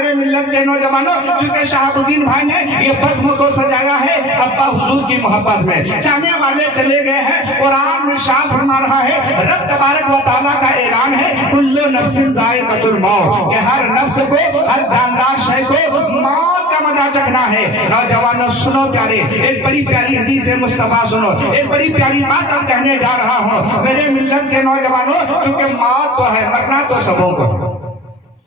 میرے ملت کے نوجوانوں، چونکہ شہابالدین بھائی نے یہ بزم کو سجایا ہے ابا حضور کی محبت میں، جانے والے چلے گئے ہیں۔ قرآن میں ارشاد فرما رہا ہے، رب تبارک و تعالیٰ کا اعلان ہے، کل نفس ذائقۃ الموت، کہ ہر نفس کو، ہر جاندار شے کو موت کا مزہ چکھنا ہے۔ نوجوانوں سنو پیارے، ایک بڑی پیاری حدیث مصطفیٰ سنو، ایک بڑی پیاری بات اب کہنے جا رہا ہوں میرے ملت کے نوجوانوں، کیونکہ موت تو ہے، مرنا تو سبوں کو،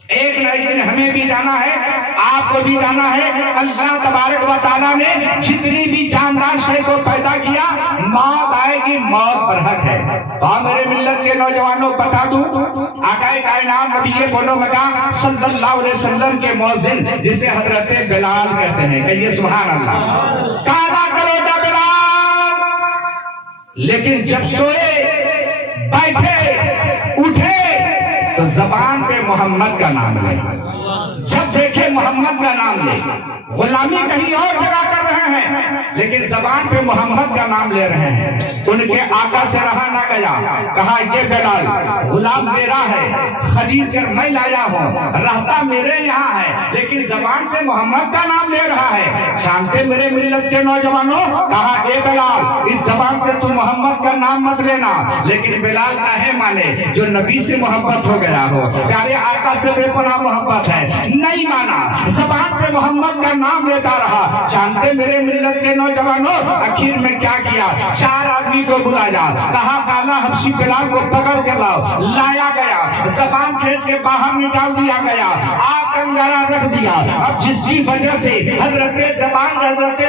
ایک نہ ایک دن ہمیں بھی جانا ہے، آپ کو بھی جانا ہے۔ اللہ تبارک و تعالیٰ نے جتنی بھی جاندار شے کو پیدا کیا، موت آئے گی، موت پر حق ہے۔ تو میرے ملت کے نوجوانوں بتا دوں، آقا کائنات نبی بولو مکہ صلی اللہ علیہ وسلم کے مؤذن جسے حضرت بلال کہتے ہیں، کہیے سبحان اللہ، کالا کروٹا بلال، لیکن جب سوئے، بیٹھے، اٹھے تو زبان پہ محمد کا نام لے، جب دیکھے محمد کا نام لے، غلامی کہیں اور جگہ کر رہے ہیں لیکن زبان پہ محمد کا نام لے رہے ہیں۔ ان کے آقا سے رہا نہ گیا، کہا یہ بلال غلام میرا ہے، خرید کر میں لایا ہوں، رہتا میرے یہاں ہے، لیکن زبان سے محمد کا نام لے رہا ہے۔ جانتے میرے ملت کے نوجوانوں، کہا اے بلال اس زبان سے تو محمد کا نام مت لینا، لیکن بلال کہے مانے جو نبی سے محبت ہو گیا ہو، پیارے آقا سے بے پناہ محبت ہے، نہیں مانا، زبان پہ محمد کا نام لیتا رہا۔ جانتے میرے ملت کے نوجوانوں، آخر میں کیا کیا، 4 آدمی کو بلایا، کہا کالا حبشی بلال کو پکڑ کے لاؤ، لایا گیا، زبان کھینچ کے باہر نکال دیا گیا، آگ انگارہ رکھ دیا۔ اب جس کی وجہ سے حضرت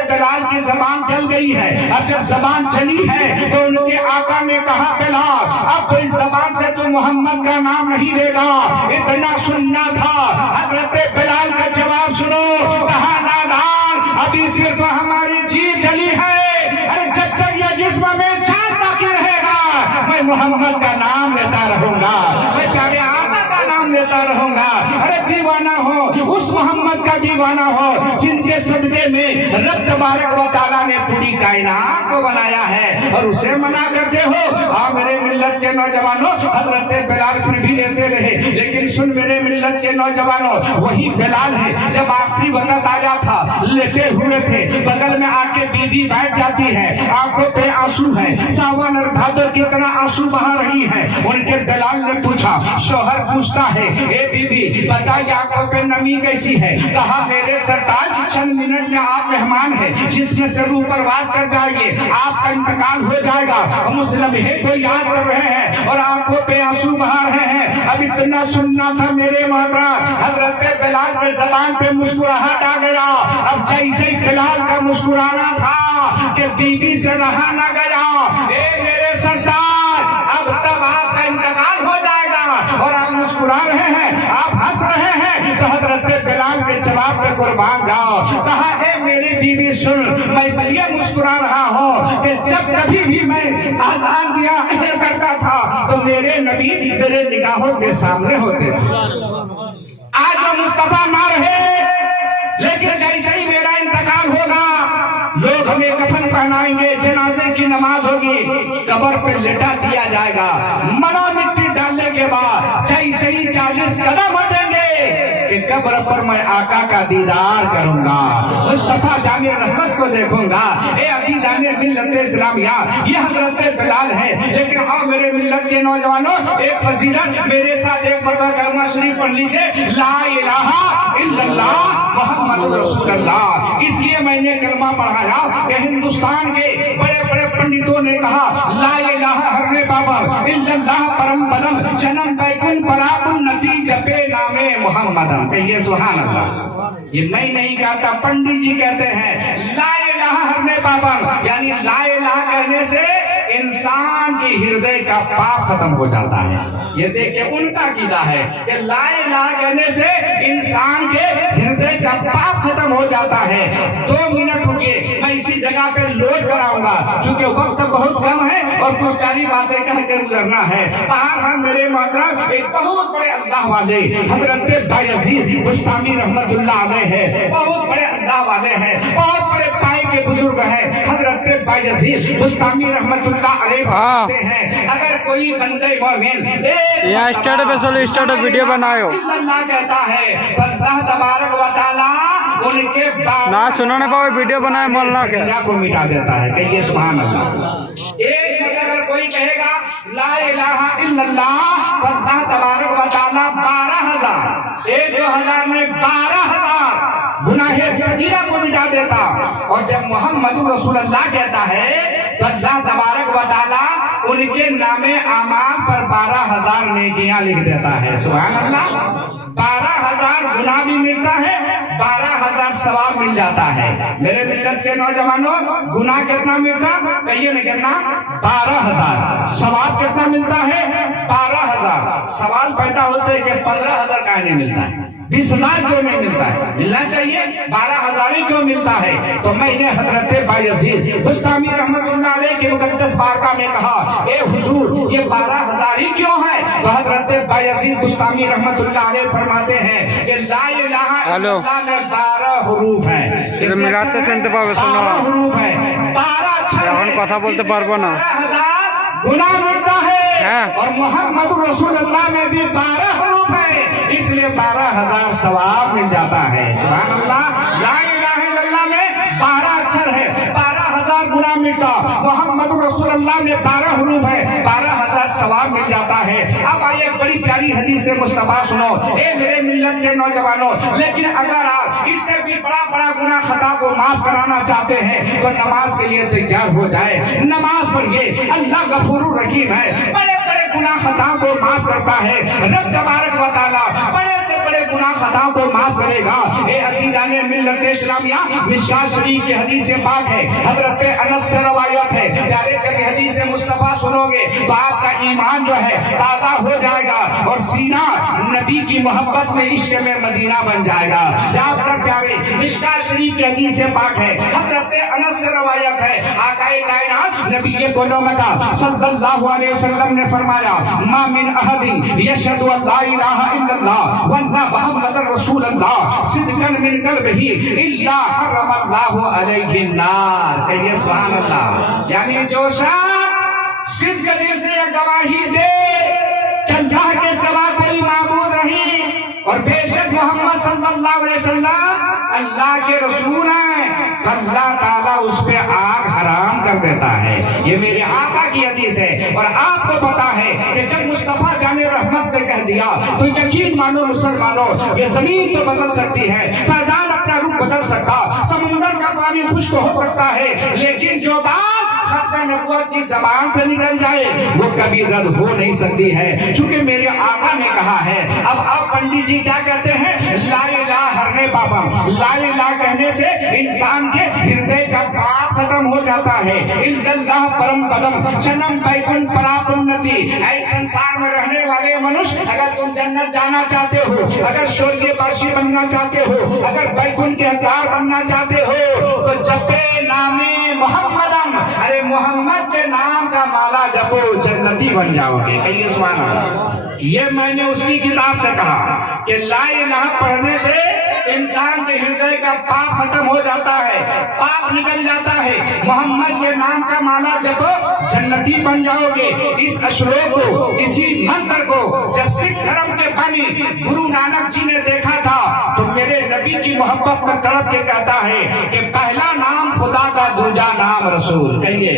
بلال کی زبان جل گئی ہے، اب جب زبان چلی ہے تو ان کے آقا نے کہا بلال اب تو اس زبان سے تو محمد کا نام نہیں لے گا، اتنا سننا تھا۔ حضرت بلال کا جواب سنو، کہا نادان ابھی صرف ہماری جیب جلی ہے، ارے جب تک یہ جسم میں جان باقی رہے گا میں محمد کا نام لیتا رہوں گا، میں پیارے آقا کا نام لیتا رہوں گا۔ ارے دیوانہ ہو، اس محمد کا دیوانہ ہو جن کے صدقے میں رب تبارک و تعالیٰ نے پوری کائنات کو بنایا ہے، اور اسے منع کرتے ہو۔ میرے ملت کے نوجوانوں، حضرت بلال پھر بھی لیتے رہے، لیکن سن میرے ملت کے نوجوانوں، وہی بلال ہے جب آخری وقت آیا تھا، لیٹے ہوئے تھے، بغل میں آ کے بی بی بیٹھ جاتی ہے، آنکھوں پہ آنسو ہے، ساون اور بھادر کی طرح آنسو بہا رہی ہے۔ ان کے بلال نے پوچھا، شوہر پوچھتا ہے اے بی بی بتائیے آنکھوں پہ نمی کیسی ہے؟ کہا میرے سرتاج چند منٹ میں آپ مہمان ہے، جس میں سے روح پرواز کر جائیے، آپ کا انتقال ہو جائے گا، ہم اس لمحے کو یاد کر رہے ہیں اور آنکھوں پہ آنسو بہا رہے ہیں۔ اب اتنا سننا تھا میرے محترم، حضرت بلال کے زبان پہ مسکراہٹ آ گیا۔ اب جیسے ہی بلال کا مسکرانا تھا کہ بی بی سے رہا نہ گیا، اے میرے سرتاج اب تب آپ کا انتقال ہو جائے گا، اور آپ مسکرا رہے ہیں، آپ ہنس رہے ہیں، تو حضرت بلال کے جواب پہ قربان جاؤ۔ کہا اے میری بی بی سن، میں اس لیے مسکرا رہا ہوں کہ جب کبھی بھی میں آزان دیا کرتا تھا تو میرے نبی میرے نگاہوں کے سامنے ہوتے تھے۔ آج وہ مصطفیٰ نہ رہے، لیکن جیسے ہی میرا انتقال ہوگا لوگ ہمیں کفن پہنائیں گے، جنازے کی نماز ہوگی، قبر پہ لٹا دیا جائے گا، منا مٹی ڈالنے کے بعد جیسے ہی 40 قدم ہٹیں گے کہ قبر پر میں آقا کا دیدار کروں گا، مصطفیٰ جان رحمت کو دیکھوں گا۔ اے عزیزان ملت اسلامیہ، یہ حضرت بلال ہے، لیکن میرے ملت کے نوجوانوں ایک فضیلت میرے ساتھ ایک مرتبہ کلمہ شریف پڑھ لیجیے، لا الہ الا اللہ محمد رسول اللہ۔ اس لیے میں نے کلمہ پڑھایا کہ ہندوستان کے بڑے بڑے پنڈتوں نے کہا لا الہ ہرنے بابا الا اللہ پرم پدم جنم بیکن پراپن نتی جپے نامے محمدم، کہیے سبحان اللہ۔ یہ میں نہیں کہتا، پنڈت جی کہتے ہیں لا الہ ہرنے بابا، یعنی لا الہ کہنے سے انسان کی ہردے کا پاپ ختم ہو جاتا ہے۔ یہ دیکھیں ان کا عقیدہ ہے کہ لا الہ کہنے سے انسان کے ہردے کا پاپ ختم ہو جاتا ہے۔ 2 منٹ رکیے، میں اسی جگہ پہ لوڈ کراؤں گا، چونکہ وقت بہت کم ہے اور کچھ پیاری باتیں کہہ کے گزرنا ہے۔ بہرحال میرے محترم ایک بہت بڑے اللہ والے حضرت بایزید بستامی رحمت اللہ علیہ ہے، بہت بڑے اللہ والے ہیں، بہت بڑے پائے کے بزرگ ہیں، حضرت بایزید بستامی رحمت اللہ علیہ ہیں۔ اگر کوئی بندے مومن یہاں اسٹارٹ پہ سولو اسٹارٹ ویڈیو بنائے ہو اللہ کہتا ہے، اللہ تبارک उनके ना सुनो ना पाओ वीडियो बनाए मोलना के को मिटा देता है। कहिए सुभान अल्लाह। एक मिनट अगर कोई कहेगा ला इलाहा इल्लल्लाह तो अल्लाह तबारक व तआला 12,000 1-2,000 में 12,000 गुनाहे सगीरा को मिटा देता। और जब मोहम्मद रसूलुल्लाह कहता है तो अल्लाह तबारक व तआला उनके नामे आमाल पर 12,000 नेकियां लिख देता है। सुभान अल्लाह। 12,000 गुनाह भी मिलता है, 12,000 सवाब मिल जाता है। मेरे मिल्लत के नौजवानों, गुनाह कितना मिलता कहिए ना कितना? 12,000। सवाब कितना मिलता है? 12,000। सवाल पैदा होते हैं कि 15,000 काहे नहीं मिलता है, 20,000 क्यों नहीं मिलता है? मिलना चाहिए, 12,000 ही क्यों मिलता है? तो मैंने हजरत बायजीद बुस्तामी रहमतुल्लाह अलैह के मुकद्दस बारगाह में कहा, ए हुजूर ये 12,000 ही क्यों है? तो हजरत बायजीद बुस्तामी रहमतुल्लाह अलैह फरमाते हैं कि ला इलाहा इल्लल्लाह में 12 हरूफ हैं। मिलाते सुनते पावे सुनो 12 हरूफ है, 12 अक्षर এখন কথা বলতে পারবো না। 12,000 गुनाह मिलता है हाँ। और मोहम्मद रसूलुल्लाह में भी 12 हरूफ है, इसलिए 12,000 सवाब मिल जाता है। सुभान अल्लाह। ला इलाहा इल्लल्लाह में 12 अक्षर है, 12,000 गुनाह मिलता। मोहम्मद रसूलुल्लाह में 12 हरूफ है, 12,000 सवाब मिल जाता है। अब आइए बड़ी प्यारी हदीस से मुस्तफा सुनो, ए मेरे मिल्लत के नौजवानों। लेकिन अगर आप इससे भी बड़ा बड़ा गुनाह खता को माफ कराना चाहते हैं तो नमाज के लिए तैयार हो जाए, नमाज पढ़िए। अल्लाह गफूरुर रहीम है, बड़े बड़े गुनाह खता को माफ करता है। रब तबारक व तआला बड़े से बड़े गुनाह खता को माफ करेगा। ए अकीदाने मिल्लत इस्लामिया मिशकात शरीफ की हदीस पाक है, हजरत अनस से रवायत है। प्यारे जब हदीस मुस्तफा सुनोगे तो आपका ईमान जो है ताजा हो जाएगा और सीना नबी की मोहब्बत में इश्क में मदीना बन जाएगा। याद कर प्यारे, मिशकात शरीफ की हदीस पाक है, हजरत अनस से रवायत है। आकाए कायनात नबी के कोनोमता सल्लल्लाहु अलैहि वसल्लम ने फरमाया, मा मिन अहदिन यशहदु अल्ला इलाहा इल्लल्लाह व अन्ना मुहम्मदर रसूलुल्लाह सिद्कन मिन कल्बिही इल्ला हर्रमल्लाहु अलैहि नार। कहिए सुभान अल्लाह। यानी जो शख्स सिद्क दिल से यह गवाही दे कि अल्लाह के सिवा कोई माबूद नहीं और बेशक मोहम्मद सल्लल्लाहु अलैहि वसल्लम अल्लाह के रसूल हैं, अल्लाह ताला उस पे आग हराम कर देता है। ये मेरे आका की हदीस है। और आपको पता है कि जब मुस्तफा जाने रहमत ने कह दिया तो यकीन मानो मुसलमानों, ये जमीन तो बदल सकती है, फैजान अपना रूप बदल सकता, समुंदर का पानी खुश्क हो सकता है, लेकिन जो बात खत्म नबूवत की जबान से निकल जाए वो कभी रद्द हो नहीं सकती है, क्योंकि मेरे आका ने कहा है। अब पंडित जी क्या कहते हैं? ला इलाहा हरने बाबा, ला इलाहा कहने से इंसान के हृदय का पाप खत्म हो जाता है। इल्लल्लाह परम पदम जन्म बैकुंठ परापुन्नति। ऐ संसार में रहने वाले मनुष्य, अगर तुम जन्नत जाना चाहते हो, अगर स्वर्गवासी बनना चाहते हो, अगर बैकुंठ के हकदार बनना चाहते हो तो जपे नामे मोहम्मदम, अरे मोहम्मद के नाम का माला जपो, जन्नती बन जाओगे। कहिए सुभान अल्लाह। ये मैंने उसकी किताब से कहा कि ला इलाहा पढ़ने से इंसान के हृदय का पाप खत्म हो जाता है, पाप निकल जाता है। मोहम्मद के नाम का माला जपो, जन्नती बन जाओगे। इस श्लोक को, इसी मंत्र को जब सिख धर्म के बानी गुरु नानक जी ने देखा था तो मेरे नबी की मोहब्बत में तड़प के कहता है कि पहला नाम खुदा का, दूजा नाम रसूल। कहिए,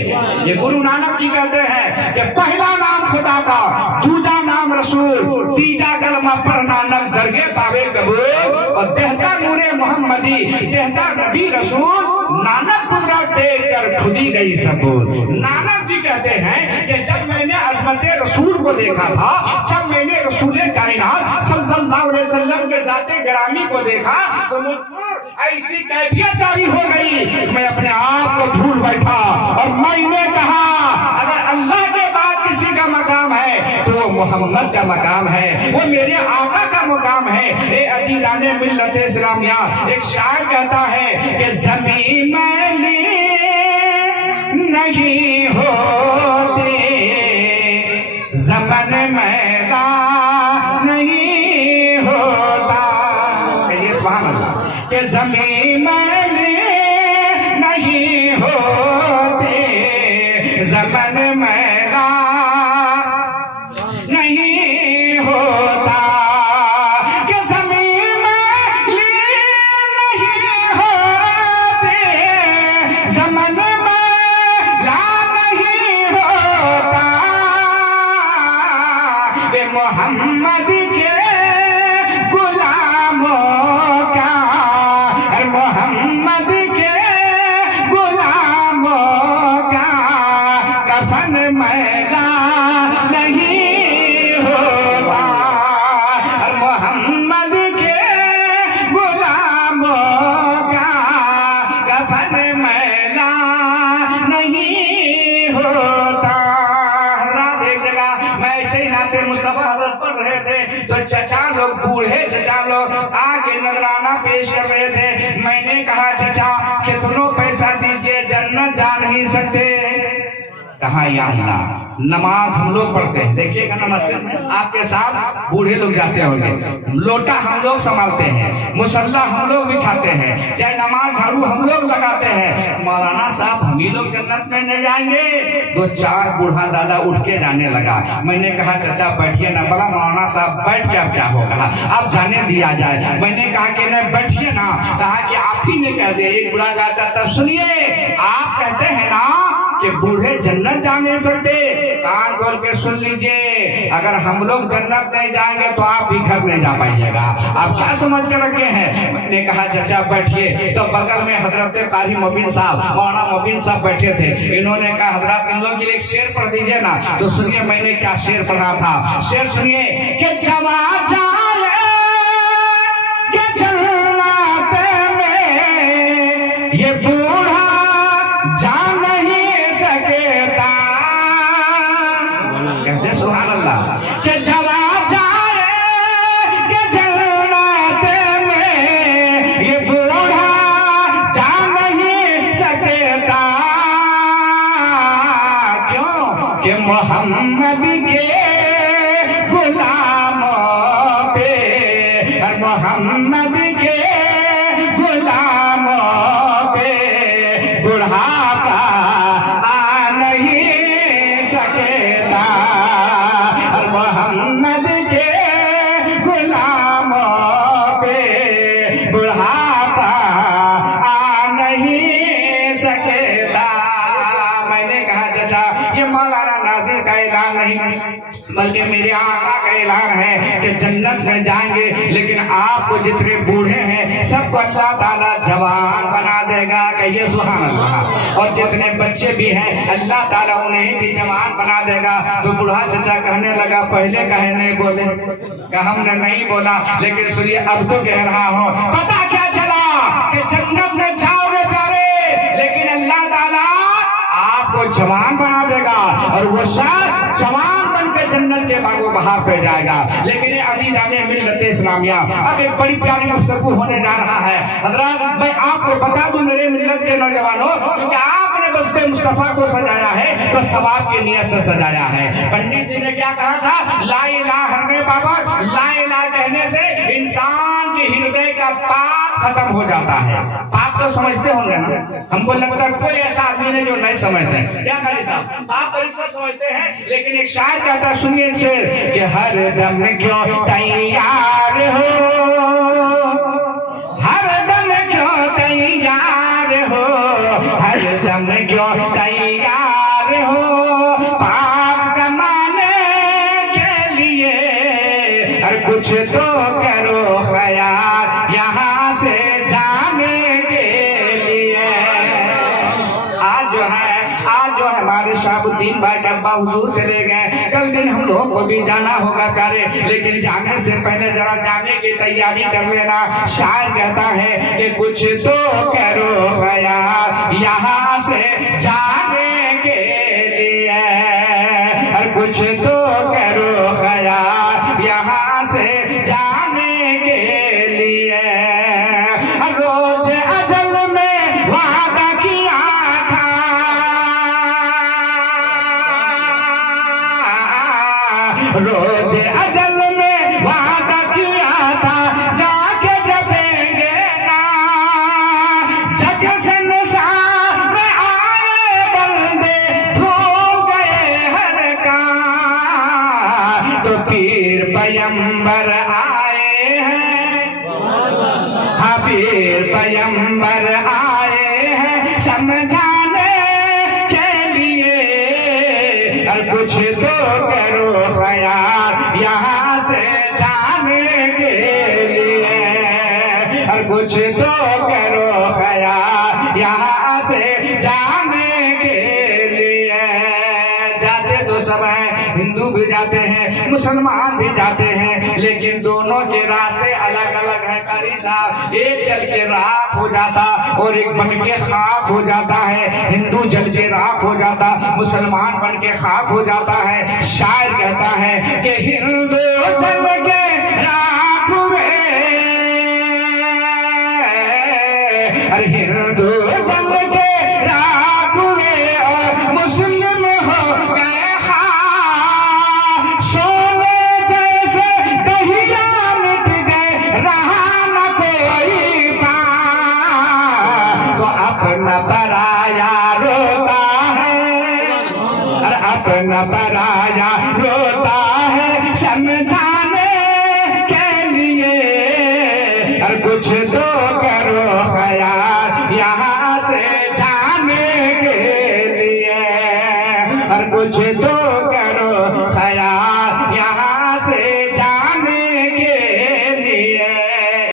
ये गुरु नानक जी कहते हैं कि पहला नाम खुदा का, दूजा नाम रसूल, तीजा कलमा पर नानक दरगे पावे कबूल और देहता नूरे मोहम्मदी, देहता नबी रसूल, नानक कुदरत देखकर खुदी गई सबूल। नानक जी कहते हैं कि जब मैंने अजमत रसूल को देखा था, जब मैंने रसूल कायनात सल्लल्लाहु अलैहि वसल्लम के ज़ाते ग्रामी को देखा तो मुझ पर ऐसी कैफियत तारी हो गई, मैं अपने आप को भूल बैठा और मैंने कहा अगर अल्लाह के बाद किसी का मकाम है तो वो मोहम्मद का मकाम है, वो मेरे आका का मकाम है। ए अदीदाने मिल्लत इस्लामिया, एक शायर कहता है कि ज़मीन मैली नहीं होती, ज़मन मैला नहीं होता। ये सुभान अल्लाह। कि ज़मीन मैली नहीं होती, ज़मन मैला नहीं होता, कि ज़मीन मैली नहीं के नजराना पेश कर रहे थे। मैंने कहा चचा कितनों पैसा दीजिए जन्नत जा नहीं सकते। कहा या अल्लाह नमाज हम लोग पढ़ते हैं, देखिएगा ना मस्जिद में आपके साथ बूढ़े लोग जाते होंगे, लोटा हम लोग संभालते हैं, मुसल्ला हम लोग बिछाते हैं, चाहे नमाज झाड़ू हम लोग लगाते हैं। मौलाना साहब हम ही लोग जन्नत में नहीं जाएंगे? 2-4 बूढ़ा दादा उठ के जाने लगा। मैंने कहा चचा बैठिए ना। बोला मौलाना साहब बैठ के अब क्या होगा, अब जाने दिया जाए। मैंने कहा कि नहीं बैठिए ना। कहा कि आप ही ने कह दे। एक बूढ़ा गाता तब सुनिए, आप कहते हैं ना कि बूढ़े जन्नत जा नहीं सकते, कान खोल के सुन लीजिए, अगर हम लोग जन्नत नहीं जाएंगे तो आप भी घर नहीं जा पाइएगा। आप क्या समझ कर रखे हैं? मैंने कहा चचा बैठिए। तो बगल में हजरत कारी मोबिन साहब, मौलाना मोबिन साहब बैठे थे। इन्होंने कहा हजरत इन लोगों के लिए एक शेर पढ़ दीजिए ना। तो सुनिए मैंने क्या शेर पढ़ा था। शेर सुनिए कि जवा जाए ये जन्नत में ये बूढ़ा जा नहीं सकता। कहते सुभान अल्लाह कि जवा जाए ये जन्नत में ये बूढ़ा जा नहीं सकता। क्यों कि मोहम्मद के गुलामों पे और मोहम्मद के गुलामों पे बुढ़ापा आ नहीं सकता। और मोहम्मद के गुलामों पे बुढ़ापा आ नहीं सकता। मैंने कहा चचा ये मौलाना नाजिर का ऐलान नहीं बल्कि मेरे आका का ऐलान है कि जन्नत में जाएंगे, लेकिन आपको जितने बूढ़े हैं सबको अल्लाह ताला जवान बना देगा। कहिए सुभान अल्लाह। और जितने बच्चे भी हैं अल्लाह ताला उन्हें भी जवान बना देगा। तो बूढ़ा चचा कहने लगा पहले कहे नहीं बोले, कहा हमने नहीं बोला, लेकिन सुनिए अब तो कह रहा हूँ। पता क्या चला कि जन्नत में जाओगे प्यारे, लेकिन अल्लाह ताला आपको जवान बना देगा और वो शख्स जवान बन के जन्नत के बागों बहार पे जाएगा। लेकिन ये अज़ीज़ाने मिल्लत इस्लामिया, अब एक बड़ी प्यारी गुफ्तगू होने जा रहा है। हज़रात मैं आपको बता दूं मेरे मिल्लत के नौजवानों, क्योंकि आपने बस्ते मुस्तफा को सजाया है तो सवाब की नियत से सजाया है। पंडित जी ने क्या कहा था? ला इलाहा हरने बाबा, ला इलाहा कहने से इंसान के हृदय का पाप खत्म हो जाता है। पाप तो समझते होंगे ना? हमको लगता है कोई ऐसा आदमी नहीं जो नहीं समझते। क्या खाली साहब आप परीक्षा समझते हैं, लेकिन एक शायर कहता है सुनिए शेर कि हर दम क्यों तैयार हो, हर दम क्यों तैयार हो, हर दम क्यों तैयार हो पाप कमाने के लिए। और कुछ तो करो ख्याल यहाँ से जाने के लिए। आज जो है हमारे शाहबुद्दीन भाई का अब्बा हुजूर चले गए, कल दिन हम लोगों को भी जाना होगा प्यारे, लेकिन जाने से पहले जरा जाने की तैयारी कर लेना। शायर कहता है कि कुछ तो करो ख्याल यहाँ से जाने के लिए, और कुछ तो करो ख्याल यहाँ से जाने के लिए। रोज अजल में वादा किया था, रोज अजल में वादा किया था, जाके जपेंगे ना। जग संसार में आए बंदे भूल गए हर का, तो पीर पैगंबर आए हैं, हाँ पीर पैगंबर आए हैं समझाने के लिए। और कुछ तो करो ख्याल यहाँ से जाने के लिए, और कुछ तो करो ख्याल यहाँ से जाने के लिए। जाते तो सब हैं, हिंदू भी जाते हैं, मुसलमान भी जाते हैं, लेकिन दोनों के रास्ते अलग अलग हैं। कारी साहब एक जल के राख हो जाता और एक बन के खाक हो जाता है। हिंदू जल के राख हो जाता, मुसलमान बन के खाक हो जाता है। शायर कहता है कि हिंदू जल के राख हुए अरे हिंदू जल के राख हुए और मुस्लिम हो गए खाक। सोने जैसे दहिया मिट गए, रहा न कोई पाक। तो अपना पराया रोता है, अरे अपना पराया रोता है समझाने के लिए। और कुछ तो करो खयाल यहाँ से जाने के लिए। और कुछ तो करो खयाल यहाँ से